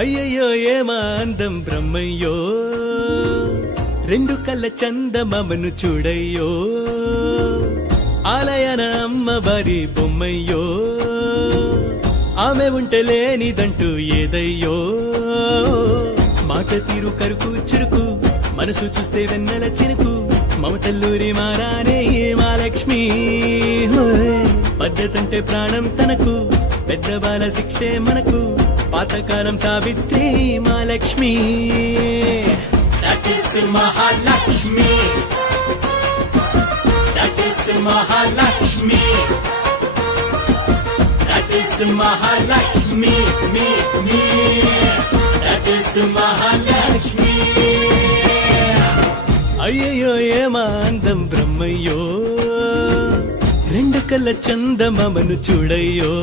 అయ్యయ్యో ఏమా అందం బ్రహ్మయ్యో, రెండు కళ్ళ చందమామను చూడయ్యో, ఆలయన అమ్మవారి బొమ్మయ్యో, ఆమె ఉంటే లేనిదంటూ ఏదయ్యో, మాట తీరు కరుకు చురుకు, మనసు చూస్తే వెన్నెల చినుకు, మమతల్లూరి మారానే మా లక్ష్మి. పద్ధతంటే ప్రాణం తనకు, పెద్ద బాల శిక్షే మనకు, పాతకాలం సావిత్రి మా Lakshmi. That is Mahalakshmi. That is Mahalakshmi. That is Mahalakshmi. Me. That is Mahalakshmi. అయ్యయ్యో ఏమా అందం బ్రహ్మయ్యో, రెండు కళ్ళ చందమామను చూడయ్యో.